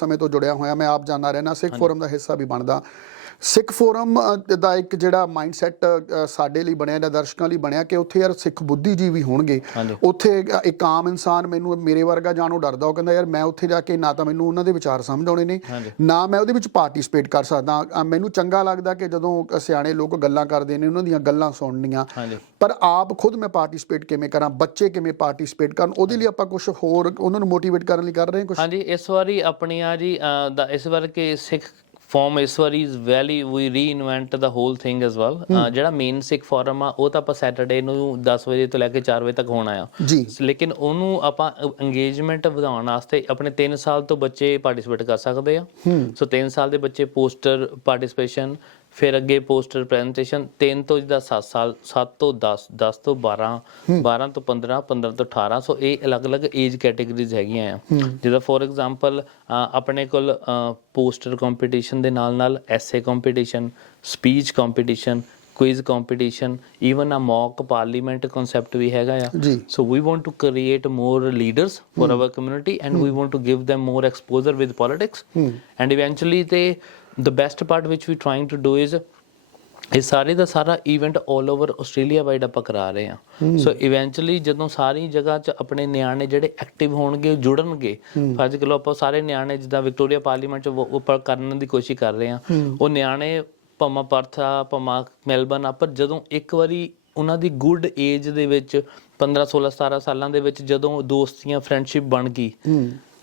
ਸਮੇਂ ਤੋਂ ਜੁੜਿਆ ਹੋਇਆ ਮੈਂ ਆਪ ਜਾਣਦਾ ਰਹਿਣਾ ਸਿੱਖ ਫੋਰਮ ਦਾ ਹਿੱਸਾ ਵੀ ਬਣਦਾ। ਸਿੱਖ ਫੋਰਮ ਦਾ ਇੱਕ ਜਿਹੜਾ ਮਾਈਂਡਸੈਟ ਸਾਡੇ ਲਈ ਬਣਿਆ ਜਾਂ ਦਰਸ਼ਕਾਂ ਲਈ ਬਣਿਆ ਕਿ ਉੱਥੇ ਯਾਰ ਸਿੱਖ ਬੁੱਧੀਜੀਵੀ ਹੋਣਗੇ। ਉੱਥੇ ਇੱਕ- ਆਮ ਇਨਸਾਨ ਮੈਨੂੰ ਮੇਰੇ ਵਰਗਾ ਜਾਣੋਂ ਡਰਦਾ ਉਹ ਕਹਿੰਦਾ ਯਾਰ ਮੈਂ ਉੱਥੇ ਜਾ ਕੇ ਨਾ ਤਾਂ ਮੈਨੂੰ ਉਹਨਾਂ ਦੇ ਵਿਚਾਰ ਸਮਝ ਆਉਣੇ ਨੇ। ਨਾ ਮੈਂ ਉਹਦੇ ਵਿੱਚ ਪਾਰਟਿਸਿਪੇਟ ਕਰ ਸਕਦਾ। ਮੈਨੂੰ ਚੰਗਾ ਲੱਗਦਾ ਕਿ ਜਦੋਂ ਸਿਆਣੇ ਲੋਕ ਗੱਲਾਂ ਕਰਦੇ ਨੇ ਉਹਨਾਂ ਦੀਆਂ ਗੱਲਾਂ ਸੁਣਨੀਆਂ। ਪਰ ਆਪ ਖੁਦ ਮੈਂ ਪਾਰਟਿਸਿਪੇਟ ਕਿਵੇਂ ਕਰਾਂ? ਬੱਚੇ ਕਿਵੇਂ ਪਾਰਟਿਸਿਪੇਟ ਕਰਨ? ਉਹਦੇ ਲਈ ਆਪਾਂ ਕੁਝ ਹੋਰ ਉਹਨਾਂ ਨੂੰ ਮੋਟੀਵੇਟ ਕਰਨ ਲਈ ਕਰ ਰਹੇ ਹਾਂ ਕੁਝ ਹਾਂਜੀ ਇਸ ਵਾਰੀ ਆਪਣੀਆਂ ਜੀ ਇਸ ਵਾਰ ਕਿ ਸਿੱਖ ਫਾਰਮ ਇਸ ਵਾਰੀ is valley we reinvent the whole thing as well ਜਿਹੜਾ ਮੇਨ ਸਿੱਖ ਫਾਰਮ ਆ ਉਹ ਤਾਂ ਆਪਾਂ ਸੈਟਰਡੇ ਨੂੰ 10 ਵਜੇ ਤੋਂ ਲੈ ਕੇ 4 ਵਜੇ ਤੱਕ ਹੋਣਾ ਆ। ਜੀ। ਲੇਕਿਨ ਉਹਨੂੰ ਆਪਾਂ ਇੰਗੇਜਮੈਂਟ ਵਧਾਉਣ ਵਾਸਤੇ ਆਪਣੇ 3 ਸਾਲ ਤੋਂ ਬੱਚੇ ਪਾਰਟਿਸਿਪੇਟ ਕਰ ਸਕਦੇ ਆ। ਸੋ 3 ਸਾਲ ਦੇ ਬੱਚੇ ਪੋਸਟਰ ਪਾਰਟਿਸਿਪੇਸ਼ਨ ਫਿਰ ਅੱਗੇ ਪੋਸਟਰ ਪ੍ਰੈਜੈਂਟੇਸ਼ਨ 3 ਤੋਂ ਜਿਹਦਾ 7 ਸਾਲ 7 ਤੋਂ 10 10 ਤੋਂ 12 12 ਤੋਂ 15 15 ਤੋਂ 18 ਸੋ ਇਹ ਅਲੱਗ-ਅਲੱਗ ਏਜ ਕੈਟਾਗਰੀਜ਼ ਹੈਗੀਆਂ ਆ। ਜਿਹਦਾ ਫੋਰ ਐਗਜ਼ਾਮਪਲ ਆਪਣੇ ਕੋਲ ਪੋਸਟਰ ਕੰਪੀਟੀਸ਼ਨ ਦੇ ਨਾਲ-ਨਾਲ ਐਸੇ competition speech competition quiz competition even a mock parliament concept ਵੀ ਹੈਗਾ ਆ। So we want to create more leaders for our community and we want to give them more exposure with politics. And eventually they the best part which we trying to do is ਇਹ ਸਾਰੇ ਦਾ ਸਾਰਾ event 올 over Australia wide ਆਪਾਂ ਕਰਾ ਰਹੇ ਹਾਂ। ਸੋ eventually ਜਦੋਂ ਸਾਰੀ ਜਗ੍ਹਾ 'ਚ ਆਪਣੇ ਨਿਆਣੇ ਜਿਹੜੇ ਐਕਟਿਵ ਹੋਣਗੇ ਜੁੜਨਗੇ ਅੱਜ ਕੱਲ੍ਹ ਆਪਾਂ ਸਾਰੇ ਨਿਆਣੇ ਜਿੱਦਾਂ ਵਿਕਟੋਰੀਆ ਪਾਰਲੀਮੈਂਟ 'ਚ ਉੱਪਰ ਕਰਨ ਦੀ ਕੋਸ਼ਿਸ਼ ਕਰ ਰਹੇ ਹਾਂ। ਉਹ ਨਿਆਣੇ ਭਾਵੇਂ ਪਰਥ ਆ ਭਾਵੇਂ ਮੈਲਬਨ ਆ ਪਰ ਜਦੋਂ ਇੱਕ ਵਾਰੀ ਉਹਨਾਂ ਦੀ ਗੁੱਡ ਏਜ ਦੇ ਵਿੱਚ 15 16 17 ਸਾਲਾਂ ਦੇ ਵਿੱਚ ਜਦੋਂ ਦੋਸਤੀਆਂ ਫਰੈਂਡਸ਼ਿਪ ਬਣ ਗਈ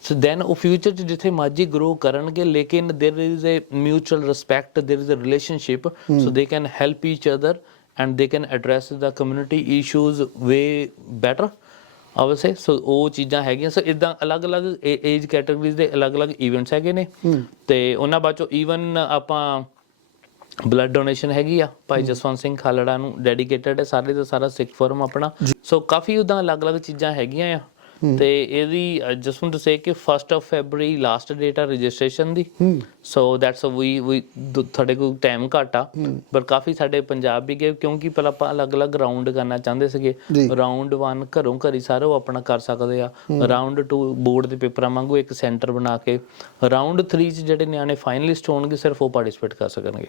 ਸੋ ਦੈਨ ਉਹ ਫਿਊਚਰ ਚ ਜਿੱਥੇ ਮਰਜੀ ਗਰੋ ਕਰਨਗੇ ਲੇਕਿਨ there is a mutual respect there is a relationship so they can help each other and they can address the community issues way better obviously so ਉਹ ਚੀਜ਼ਾਂ ਹੈਗੀਆਂ ਸੋ ਇਦਾਂ ਅਲੱਗ-ਅਲੱਗ ਏਜ ਕੈਟਾਗਰੀਜ਼ ਦੇ ਅਲੱਗ-ਅਲੱਗ ਇਵੈਂਟਸ ਹੈਗੇ ਨੇ ਤੇ ਉਹਨਾਂ ਬਾਅਦੋਂ ਈਵਨ ਆਪਾਂ ਬਲੱਡ ਡੋਨੇਸ਼ਨ ਹੈਗੀ ਆ ਭਾਈ ਜਸਵੰਤ ਸਿੰਘ ਖਾਲੜਾ ਨੂੰ ਡੈਡੀਕੇਟਡ ਹੈ ਸਾਰੇ ਦਾ ਸਾਰਾ ਸਿੱਖ ਫੋਰਮ ਆਪਣਾ ਸੋ ਕਾਫੀ ਉਦਾਂ ਅਲੱਗ-ਅਲੱਗ ਚੀਜ਼ਾਂ ਹੈਗੀਆਂ ਆ ਤੇ ਇਹਦੀ ਜਸਟ ਵਾਂਟ ਟੂ ਸੇ ਕਿ 1st of February last date ਆ ਰਜਿਸਟ੍ਰੇਸ਼ਨ ਦੀ। ਸੋ ਦੈਟਸ ਵੀ ਵੀ ਤੁਹਾਡੇ ਕੋਲ ਟਾਈਮ ਘੱਟ ਆ। ਪਰ ਕਾਫੀ ਸਾਡੇ ਪੰਜਾਬ ਵੀ ਗਏ ਕਿਉਂਕਿ ਪਹਿਲਾਂ ਆਪਾਂ ਅਲੱਗ-ਅਲੱਗ ਰਾਉਂਡ ਕਰਨਾ ਚਾਹੁੰਦੇ ਸੀਗੇ। ਰਾਉਂਡ 1 ਘਰੋਂ ਘਰੀ ਸਾਰੇ ਉਹ ਆਪਣਾ ਕਰ ਸਕਦੇ ਆ। ਰਾਉਂਡ 2 ਬੋਰਡ ਦੇ ਪੇਪਰਾਂ ਵਾਂਗੂ ਇੱਕ ਸੈਂਟਰ ਬਣਾ ਕੇ। ਰਾਉਂਡ 3 ਚ ਜਿਹੜੇ ਨਿਆਣੇ ਫਾਈਨਲਿਸਟ ਹੋਣਗੇ ਸਿਰਫ ਉਹ ਪਾਰਟਿਸਿਪੇਟ ਕਰ ਸਕਣਗੇ।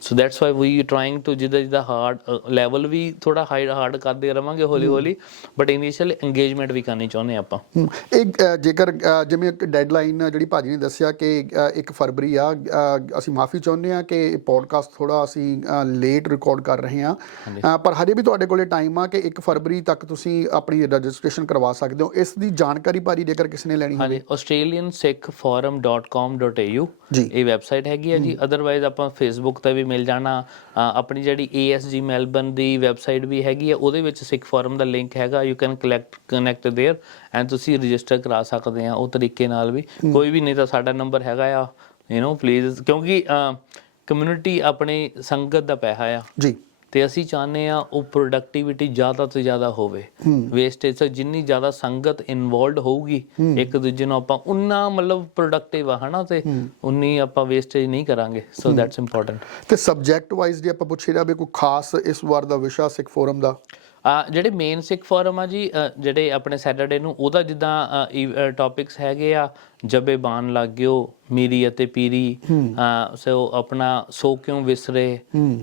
So that's why we trying to ਜਿੱਦਾਂ ਜਿੱਦਾਂ ਹਾਰਡ ਲੈਵਲ ਵੀ ਥੋੜਾ ਹਾਈ ਹਾਰਡ ਕਰਦੇ ਰਵਾਂਗੇ ਹੌਲੀ ਹੌਲੀ ਬਟ ਇਨੀਸ਼ੀਅਲ ਇੰਗੇਜਮੈਂਟ ਵੀ ਕਰਨੀ ਚਾਹੁੰਦੇ ਆਪਾਂ ਹਮ, ਇਹ ਅ, ਜੇਕਰ ਅ, ਜਿਵੇਂ ਇੱਕ ਡੈਡਲਾਈਨ ਜਿਹੜੀ ਭਾਜੀ ਨੇ ਦੱਸਿਆ ਕਿ 1 ਫਰਵਰੀ ਆ ਅ, ਅਸੀਂ ਮਾਫੀ ਚਾਹੁੰਦੇ ਆ ਕਿ ਇਹ ਪੋਡਕਾਸਟ ਥੋੜਾ ਅਸੀਂ ਲੇਟ ਰਿਕਾਰਡ ਕਰ ਰਹੇ ਹਾਂ ਅ, ਪਰ ਹਜੇ ਵੀ ਤੁਹਾਡੇ ਕੋਲੇ ਟਾਈਮ ਆ ਕਿ 1 ਫਰਵਰੀ ਤੱਕ ਤੁਸੀਂ ਆਪਣੀ ਰਜਿਸਟ੍ਰੇਸ਼ਨ ਕਰਵਾ ਸਕਦੇ ਹੋ ਇਸ ਦੀ ਜਾਣਕਾਰੀ ਭਾਜੀ ਜੇਕਰ ਕਿਸੇ ਨੇ ਲੈਣੀ ਹੋਵੇ ਹਾਂਜੀ australiansikhforum.com.au ਜੀ। ਇਹ ਵੈਬਸਾਈਟ ਹੈਗੀ ਹੈ ਜੀ ਅਦਰਵਾਈਜ਼ ਆਪਾਂ ਫੇਸਬੁੱਕ ਤੇ ਵੀ ਮਿਲ ਜਾਣਾ ਅ, ਆਪਣੀ ਜਿਹੜੀ ASG ਮੈਲਬਨ ਦੀ ਵੈਬਸਾਈਟ ਵੀ ਹੈਗੀ ਹੈ ਉਹਦੇ ਵਿੱਚ ਸਿੱਖ ਫੋਰਮ ਦਾ ਲਿੰਕ ਹੈਗਾ you can collect connect there and ਤੁਸੀਂ ਰਜਿਸਟਰ ਕਰਾ ਸਕਦੇ ਆ ਉਹ ਤਰੀਕੇ ਨਾਲ ਵੀ। ਕੋਈ ਵੀ ਨਹੀਂ ਤਾਂ ਸਾਡਾ ਨੰਬਰ ਹੈਗਾ ਆ ਯੂ نو ਪਲੀਜ਼ ਕਿਉਂਕਿ ਕਮਿਊਨਿਟੀ ਆਪਣੇ ਸੰਗਤ ਦਾ ਪੈਸਾ ਆ। ਜੀ। ਤੇ ਅਸੀਂ ਚਾਹੁੰਦੇ ਆ ਉਹ ਪ੍ਰੋਡਕਟਿਵਿਟੀ ਜ਼ਿਆਦਾ ਤੋਂ ਜ਼ਿਆਦਾ ਹੋਵੇ। ਵੇਸਟੇਜ ਤੋਂ ਜਿੰਨੀ ਜ਼ਿਆਦਾ ਸੰਗਤ ਇਨਵੋਲਡ ਹੋਊਗੀ ਇੱਕ ਦੂਜੇ ਨੂੰ ਆਪਾਂ ਉਨਾ ਮਤਲਬ ਪ੍ਰੋਡਕਟਿਵ ਆ ਹਨਾ ਤੇ ਉਨੀ ਆਪਾਂ ਵੇਸਟੇਜ ਨਹੀਂ ਕਰਾਂਗੇ। ਸੋ ਦੈਟਸ ਇੰਪੋਰਟੈਂਟ ਤੇ ਸਬਜੈਕਟ ਵਾਈਜ਼ ਜੇ ਆਪਾਂ ਪੁੱਛੀ ਜਾਵੇ ਕੋਈ ਖਾਸ ਇਸ ਵਾਰ ਦਾ ਵਿਸ਼ਾ ਸਿੱਖ ਫੋਰਮ ਦਾ? ਜਿਹੜੇ ਮੇਨ ਸਿੱਖ ਫੋਰਮ ਆ ਜੀ ਜਿਹੜੇ ਆਪਣੇ ਸੈਟਰਡੇ ਨੂੰ ਉਹਦਾ ਜਿੱਦਾਂ ਟੌਪਿਕਸ ਹੈਗੇ ਆ ਜਬੇ ਬਾਣ ਲੱਗ ਗਿਓ ਮੀਰੀ ਅਤੇ ਪੀਰੀ ਸੋ ਆਪਣਾ ਸੋ ਕਿਉਂ ਵਿਸਰੇ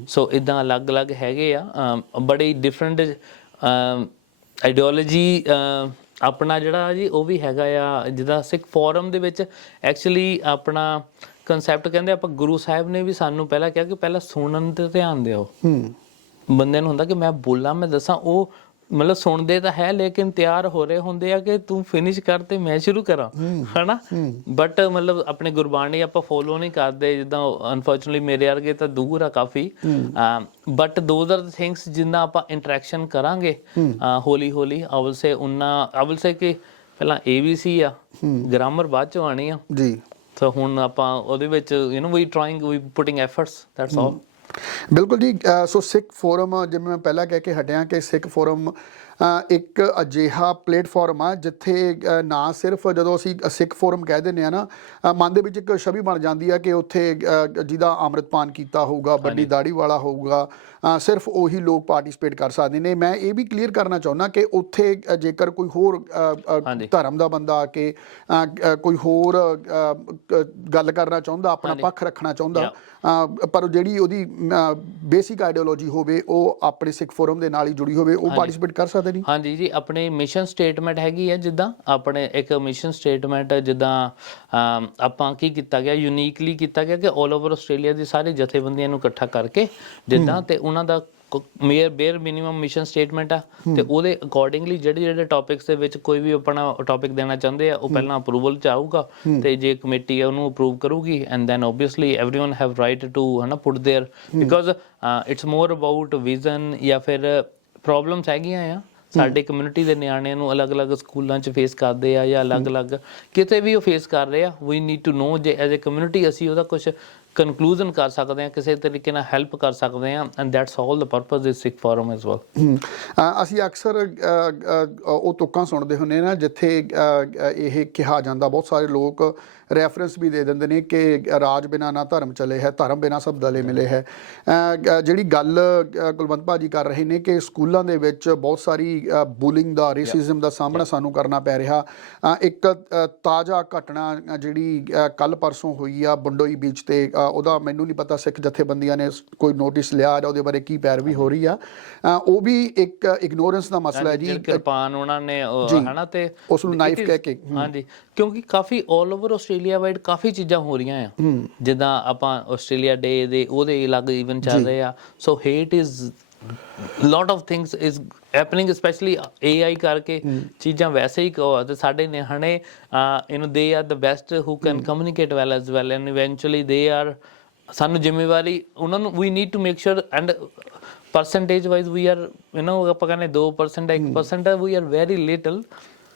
ਸੋ ਇਦਾਂ ਅਲੱਗ-ਅਲੱਗ ਹੈਗੇ ਆ ਬੜੇ ਡਿਫਰੈਂਟ ਆਈਡੀਓਲੋਜੀ ਆਪਣਾ ਜਿਹੜਾ ਜੀ ਉਹ ਵੀ ਹੈਗਾ ਆ ਜਿੱਦਾਂ ਸਿੱਖ ਫੋਰਮ ਦੇ ਵਿੱਚ ਐਕਚੁਅਲੀ ਆਪਣਾ ਕਨਸੈਪਟ ਕਹਿੰਦੇ ਆਪਾਂ ਗੁਰੂ ਸਾਹਿਬ ਨੇ ਵੀ ਸਾਨੂੰ ਪਹਿਲਾਂ ਕਿਹਾ ਕਿ ਪਹਿਲਾਂ ਸੁਣਨ ਤੇ ਧਿਆਨ ਦਿਓ। ਹੂੰ। ਬੰਦੇ ਨੂੰ ਹੁੰਦਾ ਕਿ ਮੈਂ ਬੋਲਾਂ ਮੈਂ ਦੱਸਾਂ ਉਹ ਮਤਲਬ ਸੁਣਦੇ ਤਾਂ ਹੈ ਲੇਕਿਨ ਤਿਆਰ ਹੋ ਰਹੇ ਹੁੰਦੇ ਆ ਕਿ ਤੂੰ ਫਿਨਿਸ਼ ਕਰ ਤੇ ਮੈਂ ਸ਼ੁਰੂ ਕਰਾਂ ਹਨਾ? ਬਟ ਮਤਲਬ ਆਪਣੇ ਗੁਰਬਾਣੀ ਆਪਾਂ ਫੋਲੋ ਨਹੀਂ ਕਰਦੇ ਜਿੱਦਾਂ ਅਨਫੋਰਚੂਨਟਲੀ ਮੇਰੇ ਵਰਗੇ ਤਾਂ ਦੂਰ ਆ ਕਾਫੀ। ਬਟ ਦੋਜ਼ ਆਰ ਥਿੰਗਸ ਜਿੰਨਾ ਆਪਾਂ ਇੰਟਰੈਕਸ਼ਨ ਕਰਾਂਗੇ ਹੌਲੀ ਹੌਲੀ ਆਈ ਵਿਲ ਸੇ ਉਨਾ ਆਈ ਵਿਲ ਸੇ ਕਿ ਪਹਿਲਾਂ ABC ਆ ਗ੍ਰਾਮਰ ਬਾਅਦ ਚ ਆਣੀ ਆ। ਜੀ। ਤਾਂ ਹੁਣ ਆਪਾਂ ਉਹਦੇ ਵਿੱਚ you know we trying we putting efforts that's all ਬਿਲਕੁਲ ਜੀ ਸੋ ਸਿੱਖ ਫੋਰਮ ਜਿਵੇਂ ਮੈਂ ਪਹਿਲਾਂ ਕਹਿ ਕੇ ਹਟਿਆ ਕਿ ਸਿੱਖ ਫੋਰਮ ਇੱਕ ਅਜਿਹਾ ਪਲੇਟਫਾਰਮ ਆ ਜਿੱਥੇ ਨਾ ਸਿਰਫ ਜਦੋਂ ਅਸੀਂ ਸਿੱਖ ਫੋਰਮ ਕਹਿ ਦਿੰਦੇ ਆ ਨਾ ਮਨ ਦੇ ਵਿੱਚ ਇੱਕ ਛਵੀ ਬਣ ਜਾਂਦੀ ਆ ਕਿ ਉੱਥੇ ਜਿਹਦਾ ਅੰਮ੍ਰਿਤਪਾਨ ਕੀਤਾ ਹੋਊਗਾ ਵੱਡੀ ਦਾੜੀ ਵਾਲਾ ਹੋਊਗਾ ਸਿਰਫ ਉਹੀ ਲੋਕ ਪਾਰਟਿਸਿਪੇਟ ਕਰ ਸਕਦੇ ਨੇ। ਮੈਂ ਇਹ ਵੀ ਕਲੀਅਰ ਕਰਨਾ ਚਾਹੁੰਦਾ ਕਿ ਉੱਥੇ ਜੇਕਰ ਕੋਈ ਹੋਰ। ਧਰਮ ਦਾ ਬੰਦਾ ਆ ਕੇ ਕੋਈ ਹੋਰ ਗੱਲ ਕਰਨਾ ਚਾਹੁੰਦਾ ਆਪਣਾ ਪੱਖ ਰੱਖਣਾ ਚਾਹੁੰਦਾ ਪਰ ਜਿਹੜੀ ਉਹਦੀ ਬੇਸਿਕ ਆਈਡੀਓਲੋਜੀ ਹੋਵੇ ਉਹ ਆਪਣੇ ਸਿੱਖ ਫੋਰਮ ਦੇ ਨਾਲ ਹੀ ਜੁੜੀ ਹੋਵੇ ਉਹ ਪਾਰਟਿਸਿਪੇਟ ਕਰ ਸਕਦੇ। ਨਹੀਂ ਹਾਂਜੀ ਜੀ ਆਪਣੇ ਮਿਸ਼ਨ ਸਟੇਟਮੈਂਟ ਹੈਗੀ ਹੈ ਜਿੱਦਾਂ ਆਪਣੇ ਇੱਕ ਮਿਸ਼ਨ ਸਟੇਟਮੈਂਟ ਜਿੱਦਾਂ ਅਮ, ਆਪਾਂ ਕੀ ਕੀਤਾ ਗਿਆ ਯੂਨੀਕਲੀ ਕੀਤਾ ਗਿਆ ਕਿ 올 ਓਵਰ ਆਸਟ੍ਰੇਲੀਆ ਦੀ ਸਾਰੇ ਜਥੇਬੰਦੀਆਂ ਨੂੰ ਇਕੱਠਾ ਕਰਕੇ ਜਿੱਦਾਂ ਤੇ ਉਹਨਾਂ ਦਾ mayor bare minimum mission statement ਆ ਤੇ ਉਹਦੇ ਅਕੋਰਡਿੰਗਲੀ ਜਿਹੜੇ ਜਿਹੜੇ ਟੌਪਿਕਸ ਦੇ ਵਿੱਚ ਕੋਈ ਵੀ ਆਪਣਾ ਟੌਪਿਕ ਦੇਣਾ ਚਾਹੁੰਦੇ ਆ ਉਹ ਪਹਿਲਾਂ ਅਪਰੂਵਲ ਚ ਆਊਗਾ ਤੇ ਜੇ ਕਮੇਟੀ ਹੈ ਉਹਨੂੰ ਅਪਰੂਵ ਕਰੂਗੀ and then obviously everyone have right to ਹਨਾ put there because it's more about vision ਜਾਂ ਫਿਰ ਪ੍ਰੋਬਲਮਸ ਹੈਗੀਆਂ ਆ ਸਾਡੇ ਕਮਿਊਨਿਟੀ ਦੇ ਨਿਆਣਿਆਂ ਨੂੰ ਅਲੱਗ-ਅਲੱਗ ਸਕੂਲਾਂ 'ਚ ਫੇਸ ਕਰਦੇ ਆ ਜਾਂ ਅਲੱਗ-ਅਲੱਗ ਕਿਤੇ ਵੀ ਉਹ ਫੇਸ ਕਰ ਰਹੇ ਆ ਵੀ ਨੀਡ ਟੂ ਨੋ ਜੇ ਐਜ਼ ਅ ਕਮਿਊਨਿਟੀ ਅਸੀਂ ਉਹਦਾ ਕੁਝ ਕਨਕਲੂਜਨ ਕਰ ਸਕਦੇ ਆ ਕਿਸੇ ਤਰੀਕੇ ਨਾਲ ਹੈਲਪ ਕਰ ਸਕਦੇ ਆ and that's all the purpose ਇਸ ਸਿੱਖ ਫੋਰਮ ਐਸ ਵੈਲ ਅਸੀਂ ਅਕਸਰ ਉਹ ਤੁਕਾਂ ਸੁਣਦੇ ਹੁੰਨੇ ਨਾ ਜਿੱਥੇ ਇਹ ਕਿਹਾ ਜਾਂਦਾ ਬਹੁਤ ਸਾਰੇ ਲੋਕ ਰੈਫਰੈਂਸ ਵੀ ਦੇ ਦਿੰਦੇ ਨੇ ਕਿ ਰਾਜ ਬਿਨਾ ਨਾ ਧਰਮ ਚਲੇ ਹੈ ਧਰਮ ਬਿਨਾ ਸਭ ਦਲੇ ਮਿਲੇ ਹੈ। ਜਿਹੜੀ ਗੱਲ ਕੁਲਵੰਤ ਭਾਜੀ ਕਰ ਰਹੇ ਨੇ ਕਿ ਸਕੂਲਾਂ ਦੇ ਵਿੱਚ ਬਹੁਤ ਸਾਰੀ ਬੁਲਿੰਗ ਦਾ ਰੇਸਿਜ਼ਮ ਦਾ ਸਾਹਮਣਾ ਸਾਨੂੰ ਕਰਨਾ ਪੈ ਰਿਹਾ। ਇੱਕ ਤਾਜ਼ਾ ਘਟਨਾ ਜਿਹੜੀ ਕੱਲ ਪਰਸੋਂ ਹੋਈ ਆ ਬੰਡੋਈ ਬੀਚ ਤੇ ਉਹਦਾ ਮੈਨੂੰ ਨਹੀਂ ਪਤਾ ਸਿੱਖ ਜਥੇਬੰਦੀਆਂ ਨੇ ਕੋਈ ਨੋਟਿਸ ਲਿਆ ਜਾਂ ਉਹਦੇ ਬਾਰੇ ਕੀ ਪੈਰਵੀ ਹੋ ਰਹੀ ਆ। ਉਹ ਵੀ ਇੱਕ ਇਗਨੋਰੈਂਸ ਦਾ ਮਸਲਾ ਹੈ ਜੀ। ਕਿਰਪਾਨ ਉਹਨਾਂ ਨੇ। ਹਨਾ ਤੇ ਉਸ ਨੂੰ is- ਕਹਿ ਕੇ, ਹਾਂਜੀ ਕਿਉਂਕਿ ਕਾਫੀ 올 ਓਵਰ ਆਸਟ੍ਰੇਲੀਆ ਵਾਈਡ ਕਾਫੀ ਚੀਜ਼ਾਂ ਹੋ ਰਹੀਆਂ ਆ। ਜਿੱਦਾਂ ਆਪਾਂ ਆਸਟ੍ਰੇਲੀਆ ਡੇ ਦੇ ਉਹਦੇ ਅਲੱਗ ਇਵੈਂਟ ਚੱਲ ਰਹੇ ਆ। So hate is lot of things is happening specially AI ਕਰਕੇ ਚੀਜ਼ਾਂ ਵੈਸੇ ਹੀ ਕੋ ਸਾਡੇ ਨਿਹਣੇ ਇਹਨੂੰ they are the best who. Can communicate well as well and eventually they are ਸਾਨੂੰ ਜ਼ਿੰਮੇਵਾਰੀ ਉਹਨਾਂ ਨੂੰ we need to make sure and percentage wise we are you know ਆਪਾਂ ਕਹਿੰਦੇ 2% 1% ਵੀ ਆਰ ਵੈਰੀ ਲਿਟਲ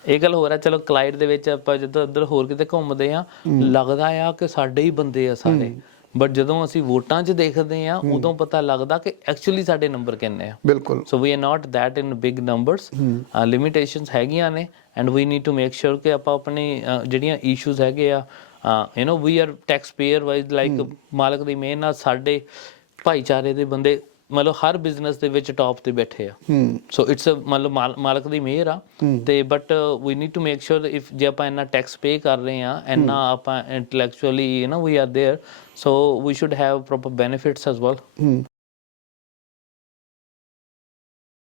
ਇਹ ਗੱਲ ਹੋ ਰਿਹਾ ਚਲੋ ਕਲਾਈਡ ਦੇ ਵਿੱਚ ਆਪਾਂ ਜਦੋਂ ਉਧਰ ਹੋਰ ਕਿਤੇ ਘੁੰਮਦੇ ਆ ਲੱਗਦਾ ਆ ਕਿ ਸਾਡੇ ਹੀ ਬੰਦੇ ਆ ਸਾਰੇ। ਬਟ ਜਦੋਂ ਅਸੀਂ ਵੋਟਾਂ 'ਚ ਦੇਖਦੇ ਆ ਉਦੋਂ ਪਤਾ ਲੱਗਦਾ ਕਿ ਐਕਚੁਅਲੀ ਸਾਡੇ ਨੰਬਰ ਕਿੰਨੇ ਆ। ਬਿਲਕੁਲ। So we are not that in big numbers limitations ਹੈਗੀਆਂ ਨੇ and we need to make sure ਕਿ ਆਪਾਂ ਆਪਣੀ ਜਿਹੜੀਆਂ ਇਸ਼ੂਜ਼ ਹੈਗੇ ਆ you know we are tax payer wise like ਮਾਲਕ ਦੀ ਮਿਹਨਤ ਨਾਲ ਸਾਡੇ ਭਾਈਚਾਰੇ ਦੇ ਬੰਦੇ ਮਤਲਬ ਹਰ ਬਿਜ਼ਨਸ ਦੇ ਵਿੱਚ ਟੌਪ ਤੇ ਬੈਠੇ ਆ ਹੂੰ ਸੋ ਇਟਸ ਮਤਲਬ ਮਾਲ- ਮਾਲਕ ਦੀ ਮਿਹਰ ਆ ਤੇ but we need to make sure if ਜੇ ਆਪਾਂ ਇੰਨਾ ਟੈਕਸ ਪੇ ਕਰ ਰਹੇ ਆ ਇੰਨਾ ਆਪਾਂ intellectually you know we are there so we should have proper benefits as well ਹੂੰ